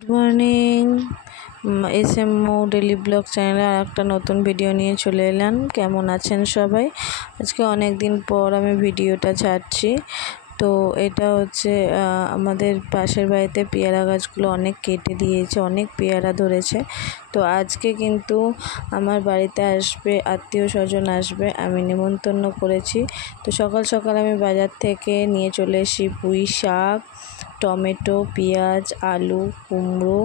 Good morning. এসএমও daily blog চ্যানেলে আর একটা নতুন ভিডিও নিয়ে চলে এলাম। কেমন আছেন সবাই? আজকে অনেক দিন পর আমি ভিডিওটা ছাড়ছি। তো এটা হচ্ছে আমাদের পাশের বাড়িতে পেয়ারা গাছগুলো অনেক কেটে দিয়েছে, অনেক পেয়ারা ধরেছে। তো আজকে কিন্তু আমার বাড়িতে আসবে, আত্মীয় স্বজন আসবে, আমি নিমন্ত্রণ করেছি। তো সকাল সকাল আমি বাজার থেকে নিয়ে চলে এসেছি পুঁই শাক, টমেটো, পেঁয়াজ, আলু, কুমড়ো,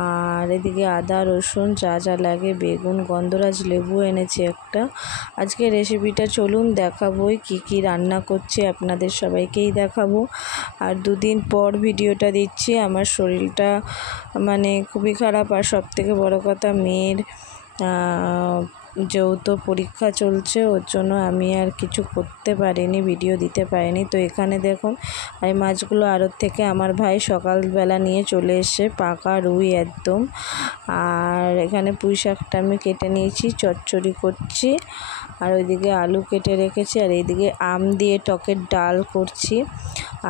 আর এদিকে আদা রসুন যা যা লাগে, বেগুন, গন্ধরাজ লেবু এনেছি একটা। আজকে রেসিপিটা চলুন দেখাবোই, কি রান্না করছি আপনাদের সবাইকেই দেখাবো। আর দুদিন পর ভিডিওটা দিচ্ছি। আমার শরীরটা মানে খুবই খারাপ, আর সবথেকে বড় কথা মেয়ের যেহেতু পরীক্ষা চলছে, ওর জন্য আমি আর কিছু করতে পারিনি, ভিডিও দিতে পারিনি। তো এখানে দেখুন এই মাছগুলো আড়ত থেকে আমার ভাই সকালবেলা নিয়ে চলে এসে, পাকা রুই একদম। আর এখানে পুঁই শাকটা আমি কেটে নিয়েছি, চচ্চড়ি করছি। আর ওইদিকে আলু কেটে রেখেছি, আর এইদিকে আম দিয়ে টকের ডাল করছি।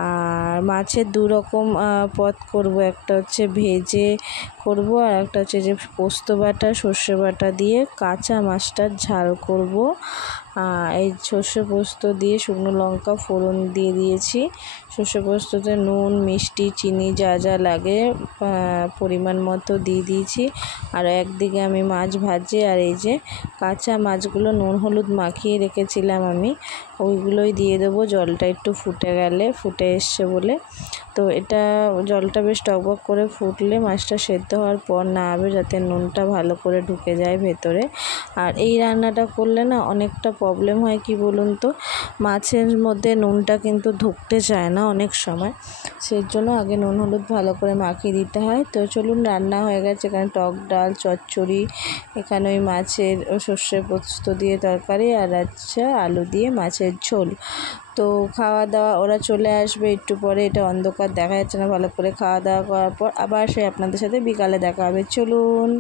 আর মাছের দু রকম পদ করব, একটা হচ্ছে ভেজে করব, আর একটা হচ্ছে যে পোস্ত বাটা সর্ষে বাটা দিয়ে কাঁচা মাছটার ঝাল করব। এই সর্ষে পোস্ত দিয়ে শুকনো লঙ্কা ফোড়ন দিয়ে দিয়েছি। সর্ষে পোস্ততে নুন, মিষ্টি, চিনি যা যা লাগে পরিমাণ মতো দিয়ে দিয়েছি। আর একদিকে আমি মাছ ভাজি, আর এই যে কাঁচা মাছগুলো নুন হলুদ মাখিয়ে রেখেছিলাম আমি, ওইগুলোই দিয়ে দেবো। জলটা একটু ফুটে এসছে বলে। তো এটা জলটা বেশ টকবক করে ফুটলে মাছটা সেদ্ধ হওয়ার পর নাড়াবে, যাতে নুনটা ভালো করে ঢুকে যায় ভেতরে। আর এই রান্নাটা করলে না অনেকটা প্রবলেম হয়, কি বলুন তো, মাছের মধ্যে নুনটা কিন্তু ঢুকতে চায় না অনেক সময়, সেই জন্য আগে নুন হলুদ ভালো করে মাখিয়ে দিতে হয়। তো চলুন, রান্না হয়ে গেছে। এখানে টক ডাল, চচ্চড়ি, এখানে ওই মাছের সর্ষে পোস্ত দিয়ে তরকারি, আর আচ্ছা আলু দিয়ে মাছের ঝোল। তো খাওয়া দাওয়া, ওরা চলে আসবে একটু পরে, এটা অন্ধকার দেখা যাচ্ছে না ভালো করে। খাওয়া দাওয়া করার পর আবার সে আপনাদের সাথে বিকালে দেখা হবে। চলুন।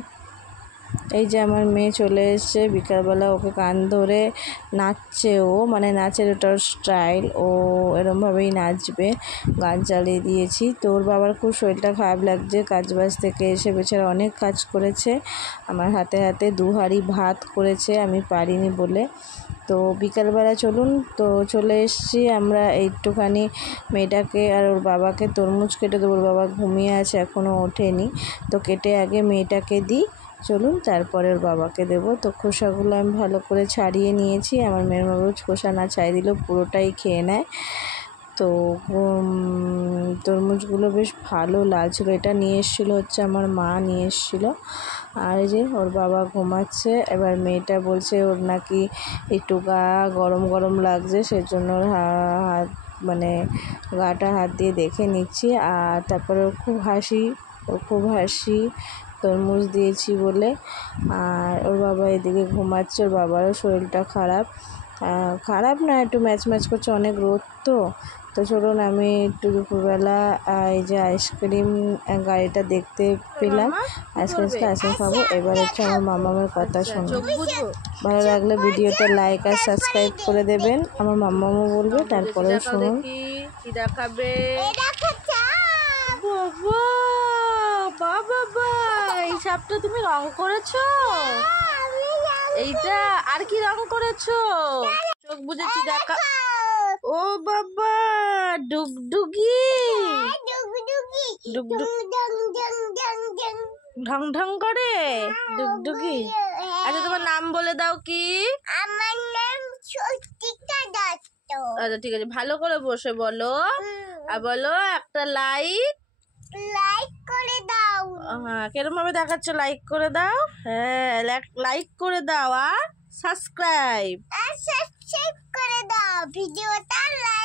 এই যে আমার মেয়ে চলে এসছে বিকালবেলা, ওকে কান ধরে নাচছে, ও মানে নাচের ওটার স্টাইল, ও এরমভাবেই নাচবে। গান চালিয়ে দিয়েছি। তো ওর বাবার খুব শরীরটা খারাপ লাগছে, কাজবাজ থেকে এসে বেচারা অনেক কাজ করেছে, আমার হাতে হাতে 2 হাঁড়ি ভাত করেছে, আমি পারিনি বলে। তো বিকালবেলা চলুন, তো চলে এসেছি আমরা। একটুখানি মেয়েটাকে আর ওর বাবাকে তরমুজ কেটে দেবো, ওর বাবা ঘুমিয়ে আছে, এখনও ওঠেনি। তো কেটে আগে মেয়েটাকে দিই, চলুন তারপরে ওর বাবাকে দেব। তো খোসাগুলো আমি ভালো করে ছাড়িয়ে নিয়েছি। আমার মেয়ের বাবু খোসা না ছাড়িয়ে দিলেও পুরোটাই খেয়ে নেয়। তো তরমুজগুলো বেশ ভালো লাল ছিল। এটা নিয়ে এসেছিলো হচ্ছে আমার মা নিয়ে এসেছিলো। আর এই যে ওর বাবা ঘুমাচ্ছে। এবার মেয়েটা বলছে ওর নাকি একটু গা গরম গরম লাগছে, সেজন্য ওর হাত মানে গাটা হাত দিয়ে দেখে নিচ্ছি। আর তারপরে ওর খুব হাসি তরমুজ দিয়েছি বলে। আর ওর বাবা এদিকে ঘুমাচ্ছে, ওর বাবারও শরীরটা খারাপ না, একটু ম্যাচ করছে, অনেক রোদ তো। তো চলুন, আমি একটু দুপুরবেলা এই যে আইসক্রিম গাড়িটা দেখতে পেলাম, আইসক্রিম খাবো। এবার হচ্ছে আমার মামামের কথা শুনুন। ভালো লাগলে ভিডিওটা লাইক আর সাবস্ক্রাইব করে দেবেন, আমার মামামও বলবে, তারপরেও শুনুন। কি দেখাবে? বাবা, এই সাপটা তুমি রং করেছো? এইটা আর কি রং করেছো? চোখ বুঝেছি, দেখা। ও বাবা, ডুগডুগি ঢং ঢং করে ডুগডুগি। আচ্ছা, তোমার নাম বলে দাও। কি? আমার নাম স্বস্তিকা দত্ত। আচ্ছা ঠিক আছে, ভালো করে বসে বলো। আর বলো একটা লাইক করে দাও। হ্যাঁ, কিরম ভাবে দেখাচ্ছ? লাইক করে দাও। হ্যাঁ, লাইক করে দাও, আর সাবস্ক্রাইব করে দাও, ভিডিওটা লাইক